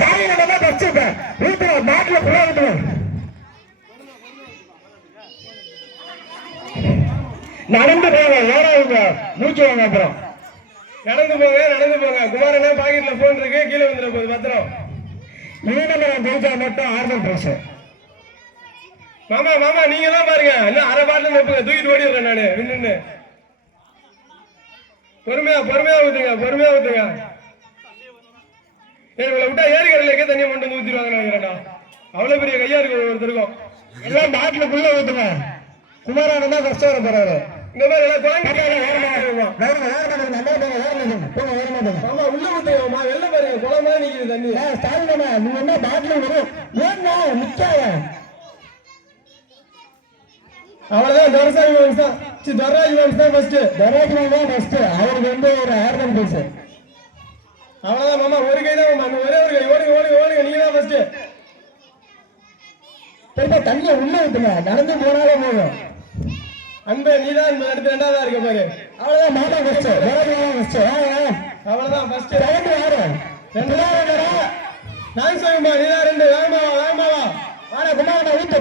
சாய் நம்ம பஸ்ட் வீட்டு மாட்டுல புள்ள விட்டுருவோம். நடந்து போங்க, ஏறாதுங்க, மூச்சு வாங்க. அப்புறம் நடந்து போங்க. குமாரண்ணா பாக்கெட்ல போன் இருக்கு, கீழே வந்துட போகுது பத்திரம். நான் ஜெயிச்சா மட்டும் ஆர்டர் பேச. மாமா நீங்க தான் பாருங்க, இன்னும் அரை பாட்டில் நிற்புங்க, தூக்கிட்டு ஓடிடுறேன் நானு. நின்று பொறுமையா ஊத்துங்க. இவளை விட்டா ஏரி கடலைக்கே தண்ணியை மட்டும் ஊத்திடுவாங்க நினைக்கிறேன்டா. அவ்வளவு பெரிய கையா இருக்கு ஒருத்தருக்கும். எல்லாம் பாட்டிலுக்குள்ள ஊத்துங்க. குமாரண்ணன் தான் கஷ்டம் வர போறாரு. இந்த மாதிரி எல்லாம் குழந்தை ஆமா உள்ள ஊத்துமா, வெளில பாருங்க குளமா நிக்குது தண்ணி. ஸ்டாலின் நீங்க என்ன பாட்டில் வரும் ஏன்னா நிக்காத. அவ்வளவுதான். துரசாமி வம்சம் துரராஜ் வம்சம் ஃபர்ஸ்ட். துரராஜ் தான் ஃபர்ஸ்ட். அவருக்கு வந்து ஒரு ஆர்டர் பேசு. அவ்வளவுதான் மாமா, ஒரு கை தான் மாமா, ஒரே ஒரு கை. ஓடுங்க நீங்க தான் ஃபர்ஸ்ட். திரும்ப தண்ணியை உள்ள ஊத்துங்க, நடந்து போனாலே போதும். அன்பே நீதான் அடுத்து ரெண்டாவதா இருக்க பாரு. அவ்வளவுதான் மாமா ஃபர்ஸ்ட். அவ்வளவுதான் ஃபர்ஸ்ட். செகண்ட் யாரு? நான் சொல்லுமா நீதான் ரெண்டு. வேகமாவா குமாரண்ணா ஊத்து.